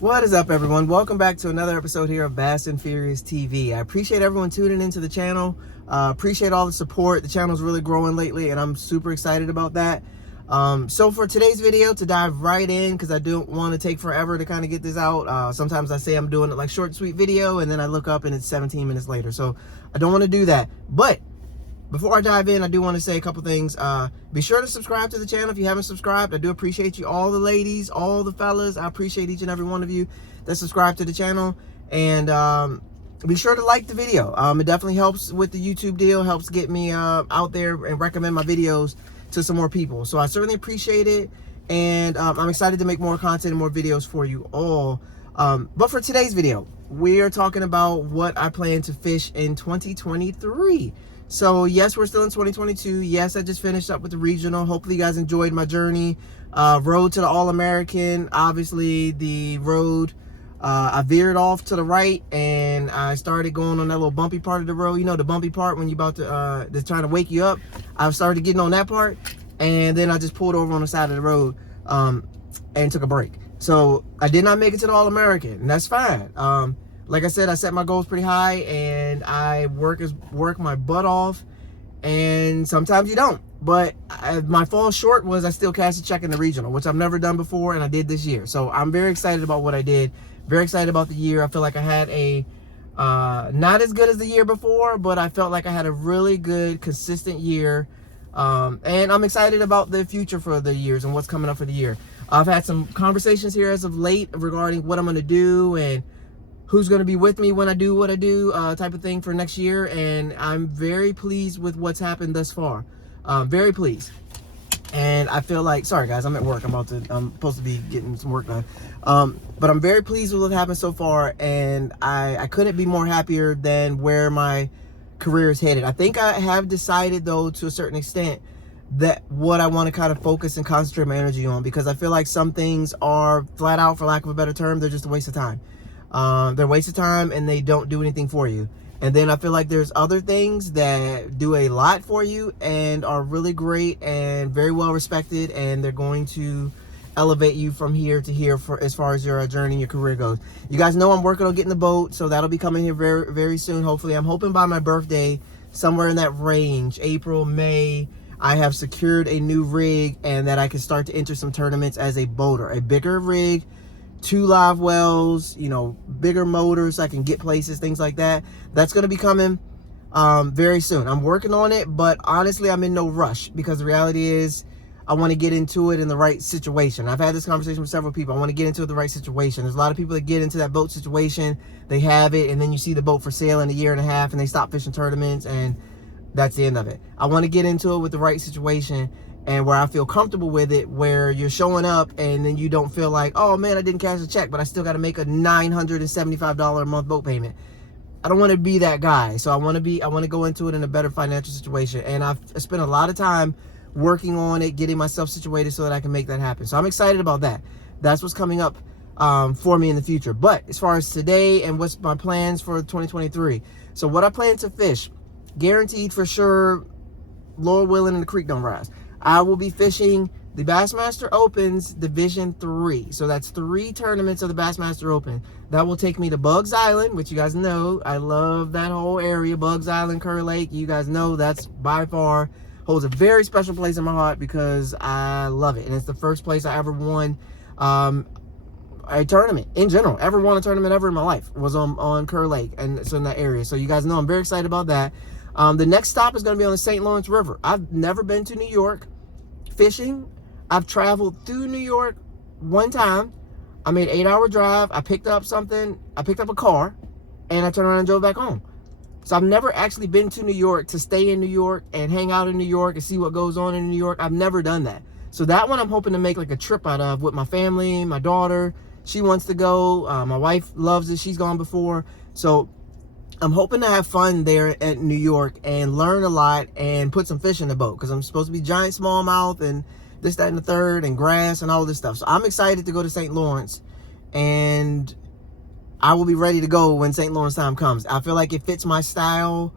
What is up, everyone? Welcome back to another episode here of Bassandfurious TV. I appreciate everyone tuning into the channel. Appreciate all the support. The channel's really growing lately, and I'm super excited about that. So for today's video, to dive right in, because I don't want to take forever to kind of get this out. Sometimes I say I'm doing it like short, sweet video, and then I look up and it's 17 minutes later. So I don't want to do that. But before I dive in, I do want to say a couple things. Be sure to subscribe to the channel if you haven't subscribed. I do appreciate you, all the ladies, all the fellas. I appreciate each and every one of you that subscribe to the channel. And be sure to like the video. It definitely helps with the YouTube deal, helps get me out there and recommend my videos to some more people. So I certainly appreciate it. And I'm excited to make more content and more videos for you all. But for today's video, we are talking about what I plan to fish in 2023. So yes, we're still in 2022. Yes, I just finished up with the regional. Hopefully you guys enjoyed my journey. Road to the All-American. Obviously the road, I veered off to the right and I started going on that little bumpy part of the road. You know, the bumpy part when you're about to, they're trying to wake you up. I started getting on that part and then I just pulled over on the side of the road and took a break. So I did not make it to the All-American, and that's fine. Like I said, I set my goals pretty high and I work my butt off, and sometimes you don't. But my fall short was I still cashed a check in the regional, which I've never done before, and I did this year. So I'm very excited about what I did. Very excited about the year. I feel like I had a, not as good as the year before, but I felt like I had a really good, consistent year. And I'm excited about the future for the years and what's coming up for the year. I've had some conversations here as of late regarding what I'm going to do and who's going to be with me when I do what I do, type of thing for next year. And I'm very pleased with what's happened thus far. Very pleased. And I feel like, sorry guys, I'm at work. I'm supposed to be getting some work done. But I'm very pleased with what happened so far. And I couldn't be more happier than where my career is headed. I think I have decided, though, to a certain extent, that what I want to kind of focus and concentrate my energy on, because I feel like some things are flat out, for lack of a better term, they're just a waste of time. They're a waste of time and they don't do anything for you. And then I feel like there's other things that do a lot for you and are really great and very well respected, and they're going to elevate you from here to here for as far as your journey and your career goes. You guys know I'm working on getting the boat, so that'll be coming here very, very soon. Hopefully, I'm hoping by my birthday, somewhere in that range, April, May, I have secured a new rig and that I can start to enter some tournaments as a boater. A bigger rig, 2 live wells, you know, bigger motors, so I can get places, things like that. That's going to be coming very soon. I'm working on it, but honestly, I'm in no rush, because the reality is I want to get into it in the right situation. I've had this conversation with several people. I want to get into it the right situation. There's a lot of people that get into that boat situation, they have it, and then you see the boat for sale in a year and a half and they stop fishing tournaments, and that's the end of it. I want to get into it with the right situation and where I feel comfortable with it, where you're showing up and then you don't feel like, oh man, I didn't cash a check, but I still got to make a $975 a month boat payment. I don't want to be that guy. So I want to go into it in a better financial situation. And I've spent a lot of time working on it, getting myself situated so that I can make that happen. So I'm excited about that. That's what's coming up for me in the future. But as far as today and what's my plans for 2023. So what I plan to fish, guaranteed for sure, Lord willing, and the creek don't rise, I will be fishing the Bassmaster Opens Division 3. So that's 3 tournaments of the Bassmaster Open. That will take me to Bugs Island, which you guys know, I love that whole area. Bugs Island, Kerr Lake, you guys know that's by far holds a very special place in my heart because I love it. And it's the first place I ever won a tournament in general. Ever won a tournament ever in my life was on Kerr Lake, and it's in that area. So you guys know I'm very excited about that. The next stop is going to be on the St. Lawrence River. I've never been to New York fishing. I've traveled through New York one time. I made an 8-hour drive. I picked up something. I picked up a car, and I turned around and drove back home. So I've never actually been to New York to stay in New York and hang out in New York and see what goes on in New York. I've never done that. So that one I'm hoping to make like a trip out of with my family, my daughter. She wants to go. My wife loves it. She's gone before. So I'm hoping to have fun there at New York and learn a lot and put some fish in the boat, because I'm supposed to be giant smallmouth and this, that, and the third, and grass and all this stuff. So I'm excited to go to St. Lawrence, and I will be ready to go when St. Lawrence time comes. I feel like it fits my style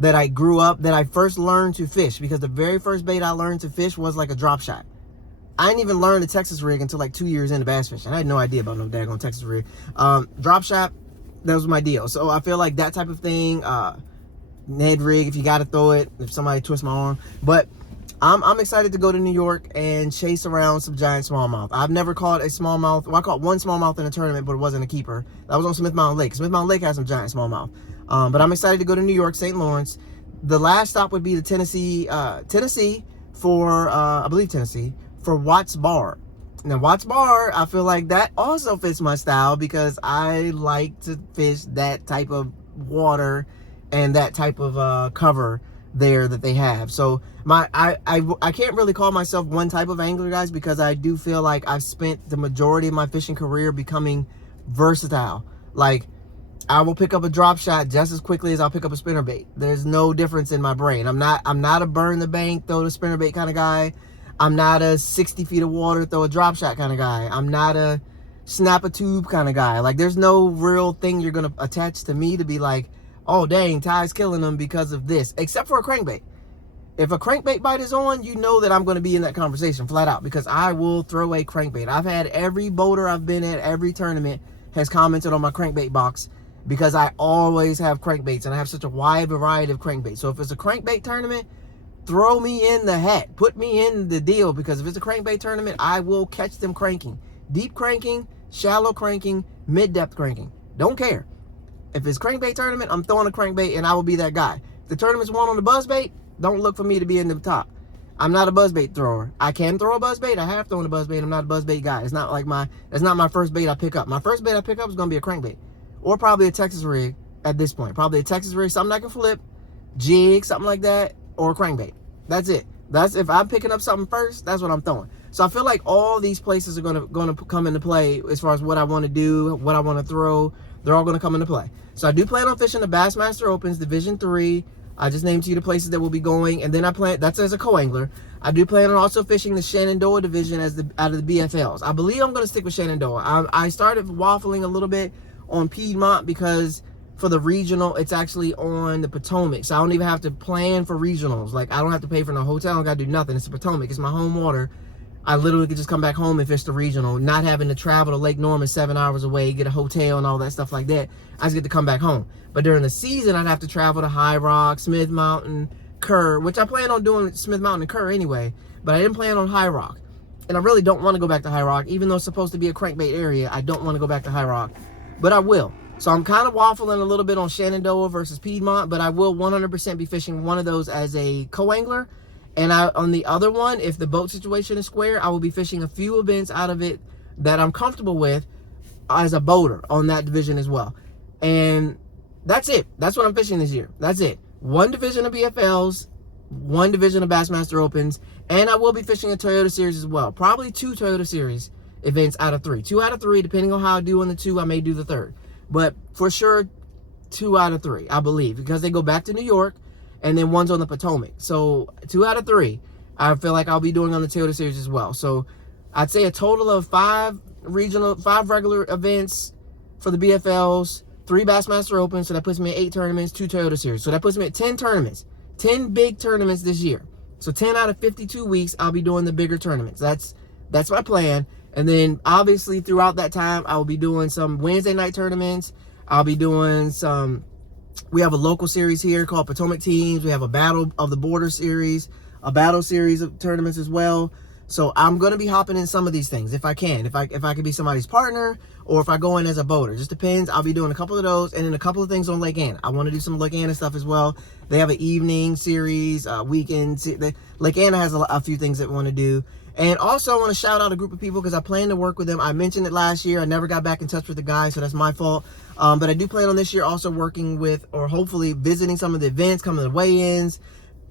that I grew up, that I first learned to fish, because the very first bait I learned to fish was like a drop shot. I didn't even learn the Texas rig until like 2 years into bass fishing. I had no idea about no daggone Texas rig. Drop shot, that was my deal. So I feel like that type of thing, Ned rig, if you got to throw it, if somebody twists my arm. But I'm excited to go to New York and chase around some giant smallmouth. I've never caught a smallmouth. Well, I caught one smallmouth in a tournament, but it wasn't a keeper. That was on Smith Mountain Lake. Smith Mountain Lake has some giant smallmouth. But I'm excited to go to New York, St. Lawrence. The last stop would be the Tennessee for, I believe Tennessee, for Watts Bar. Now, Watts Bar, I feel like that also fits my style because I like to fish that type of water and that type of cover there that they have. So I can't really call myself one type of angler, guys, because I do feel like I've spent the majority of my fishing career becoming versatile. Like, I will pick up a drop shot just as quickly as I'll pick up a spinnerbait. There's no difference in my brain. I'm not a burn the bank, throw the spinnerbait kind of guy. I'm not a 60 feet of water, throw a drop shot kind of guy. I'm not a snap a tube kind of guy. Like, there's no real thing you're gonna attach to me to be like, oh dang, Ty's killing them because of this, except for a crankbait. If a crankbait bite is on, you know that I'm going to be in that conversation flat out, because I will throw a crankbait. I've had every boater I've been at, every tournament has commented on my crankbait box, because I always have crankbaits and I have such a wide variety of crankbaits. So if it's a crankbait tournament, throw me in the hat, put me in the deal, because if it's a crankbait tournament, I will catch them cranking. Deep cranking, shallow cranking, mid-depth cranking. Don't care. If it's crankbait tournament, I'm throwing a crankbait and I will be that guy. If the tournament's won on the buzzbait, don't look for me to be in the top. I'm not a buzzbait thrower. I can throw a buzzbait. I have thrown a buzzbait. I'm not a buzzbait guy. It's not like that's not my first bait I pick up. My first bait I pick up is going to be a crankbait, or probably a Texas rig at this point. Probably a Texas rig, something I can flip, jig, something like that, or a crankbait. That's it. That's if I'm picking up something first, that's what I'm throwing. So I feel like all these places are going to come into play as far as what I want to do, what I want to throw. They're all going to come into play. So I do plan on fishing the Bassmaster Opens Division 3. I just named to you the places that we'll be going, and then I plan, that's as a co-angler. I do plan on also fishing the Shenandoah division out of the BFLs. I believe I'm going to stick with Shenandoah. I started waffling a little bit on Piedmont because for the regional, it's actually on the Potomac. So I don't even have to plan for regionals. Like, I don't have to pay for no hotel. I don't got to do nothing. It's the Potomac. It's my home water. I literally could just come back home and fish the regional, not having to travel to Lake Norman 7 hours away, get a hotel and all that stuff like that. I just get to come back home. But during the season, I'd have to travel to High Rock, Smith Mountain, Kerr, which I plan on doing Smith Mountain and Kerr anyway, but I didn't plan on High Rock. And I really don't want to go back to High Rock, even though it's supposed to be a crankbait area. I don't want to go back to High Rock, but I will. So I'm kind of waffling a little bit on Shenandoah versus Piedmont, but I will 100% be fishing one of those as a co-angler. And on the other one, if the boat situation is square, I will be fishing a few events out of it that I'm comfortable with as a boater on that division as well. And that's it. That's what I'm fishing this year. That's it. One division of BFLs, one division of Bassmaster Opens, and I will be fishing a Toyota Series as well. Probably 2 Toyota Series events out of 3. 2 out of 3, depending on how I do on the 2, I may do the 3rd. But for sure, 2 out of 3, I believe, because they go back to New York, and then one's on the Potomac. So 2 out of 3, I feel like I'll be doing on the Toyota Series as well. So I'd say a total of 5 regular events for the BFLs, 3 Bassmaster Opens, so that puts me at 8 tournaments, 2 Toyota Series. So that puts me at 10 tournaments, 10 big tournaments this year. So 10 out of 52 weeks, I'll be doing the bigger tournaments. That's my plan. And then obviously throughout that time, I will be doing some Wednesday night tournaments. I'll be doing some, we have a local series here called Potomac Teams. We have a Battle of the Border series, a battle series of tournaments as well. So I'm going to be hopping in some of these things if I can. If I could be somebody's partner, or if I go in as a boater. Just depends. I'll be doing a couple of those, and then a couple of things on Lake Anna. I want to do some Lake Anna stuff as well. They have an evening series, weekend. Lake Anna has a few things that we want to do. And also I want to shout out a group of people because I plan to work with them. I mentioned it last year. I never got back in touch with the guys, so that's my fault. But I do plan on this year also working with, or hopefully visiting some of the events, coming to the weigh-ins,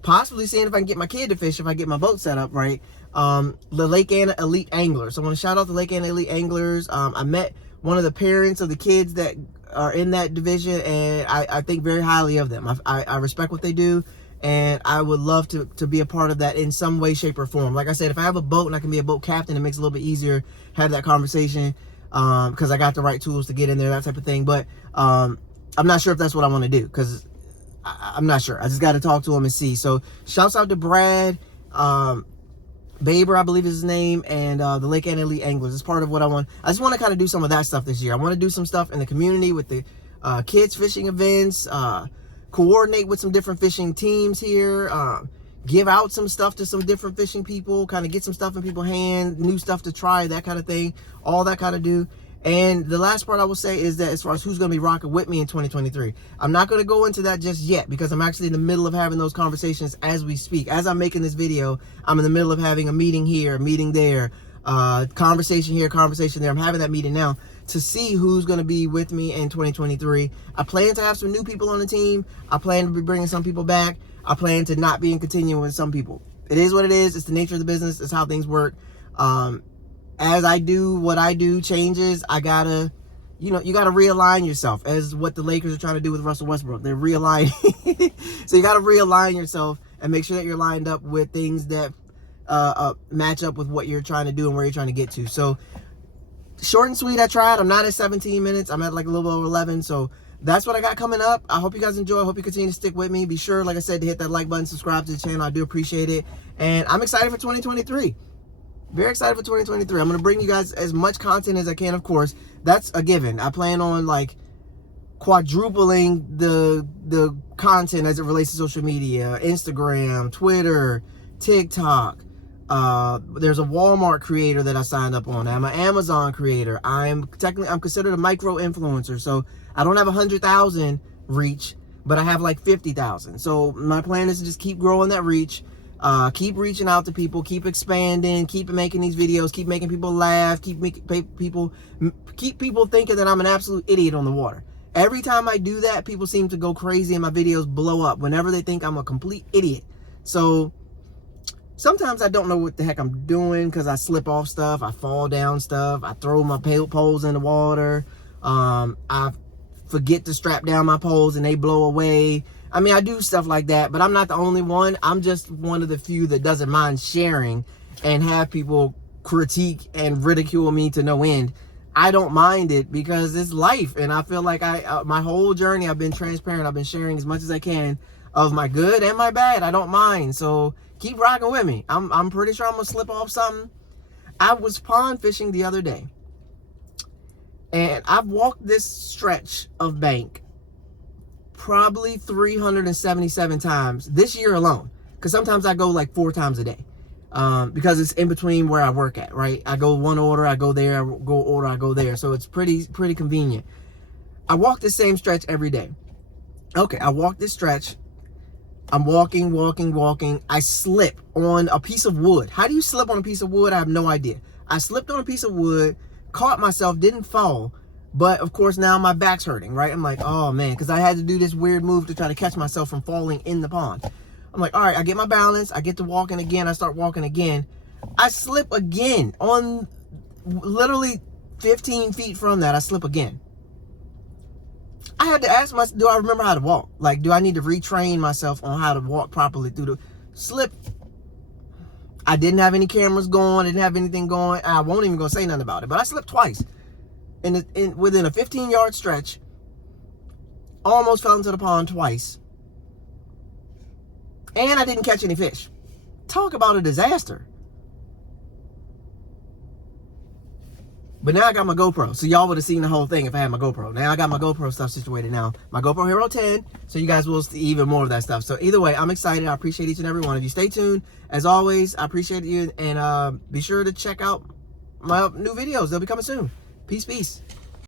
possibly seeing if I can get my kid to fish if I get my boat set up right. The Lake Anna Elite Anglers. So I want to shout out the Lake Anna Elite Anglers. I met one of the parents of the kids that are in that division, and I think very highly of them. I respect what they do, and I would love to be a part of that in some way, shape, or form. Like I said, if I have a boat and I can be a boat captain, it makes it a little bit easier to have that conversation because I got the right tools to get in there, that type of thing. But I'm not sure if that's what I want to do because I'm not sure. I just got to talk to him and see. So shouts out to Brad. Baber, I believe is his name, and the Lake and Elite Anglers. It's part of what I want. I just want to kind of do some of that stuff this year. I want to do some stuff in the community with the kids fishing events, coordinate with some different fishing teams here, give out some stuff to some different fishing people, kind of get some stuff in people's hands, new stuff to try, that kind of thing, all that kind of do. And the last part I will say is that as far as who's going to be rocking with me in 2023, I'm not going to go into that just yet because I'm actually in the middle of having those conversations as we speak. As I'm making this video, I'm in the middle of having a meeting here, a meeting there, conversation here, conversation there. I'm having that meeting now to see who's going to be with me in 2023. I plan to have some new people on the team. I plan to be bringing some people back. I plan to not be in continuing with some people. It is what it is. It's the nature of the business. It's how things work. As I do what I do changes, I gotta, you gotta realign yourself, as what the Lakers are trying to do with Russell Westbrook. They're realigning. So you gotta realign yourself and make sure that you're lined up with things that match up with what you're trying to do and where you're trying to get to. So short and sweet, I tried. I'm not at 17 minutes. I'm at like a little over 11. So that's what I got coming up. I hope you guys enjoy. I hope you continue to stick with me. Be sure, like I said, to hit that like button, subscribe to the channel. I do appreciate it. And I'm excited for 2023. Very excited for 2023. I'm going to bring you guys as much content as I can, of course. That's a given. I plan on like quadrupling the content as it relates to social media, Instagram, Twitter, TikTok. There's a Walmart creator that I signed up on. I'm an Amazon creator. I'm considered a micro influencer. So I don't have 100,000 reach, but I have like 50,000. So my plan is to just keep growing that reach. Keep reaching out to people, keep expanding, keep making these videos, keep making people laugh, keep people thinking that I'm an absolute idiot on the water. Every time I do that, people seem to go crazy and my videos blow up whenever they think I'm a complete idiot. So sometimes I don't know what the heck I'm doing because I slip off stuff, I fall down stuff, I throw my poles in the water, I forget to strap down my poles and they blow away. I mean, I do stuff like that, but I'm not the only one. I'm just one of the few that doesn't mind sharing and have people critique and ridicule me to no end. I don't mind it because it's life, and I feel like my whole journey I've been transparent. I've been sharing as much as I can of my good and my bad. I don't mind, so keep rocking with me. I'm pretty sure I'm gonna slip off something. I was pond fishing the other day, and I've walked this stretch of bank probably 377 times this year alone, because sometimes I go like 4 times a day, because it's in between where I work at, right? I go one order, I go there, I go order, I go there, so it's pretty convenient. I walk the same stretch every day. Okay, I walk this stretch, I'm walking, I slip on a piece of wood. How do you slip on a piece of wood? I have no idea. I slipped on a piece of wood, caught myself, didn't fall. But of course now my back's hurting, right? I'm like, oh man, because I had to do this weird move to try to catch myself from falling in the pond. I'm like, all right, I get my balance, I get to walking again, I start walking again. I slip again on literally 15 feet from that, I slip again. I had to ask myself, do I remember how to walk? Like, do I need to retrain myself on how to walk properly through the slip? I didn't have any cameras going, I didn't have anything going. I won't even gonna say nothing about it, but I slipped twice. Within a 15-yard stretch, almost fell into the pond twice, and I didn't catch any fish. Talk about a disaster. But now I got my GoPro, so y'all would have seen the whole thing if I had my GoPro. Now I got my GoPro stuff situated now. My GoPro Hero 10, so you guys will see even more of that stuff. So either way, I'm excited. I appreciate each and every one of you. Stay tuned. As always, I appreciate you, and be sure to check out my new videos. They'll be coming soon. Peace.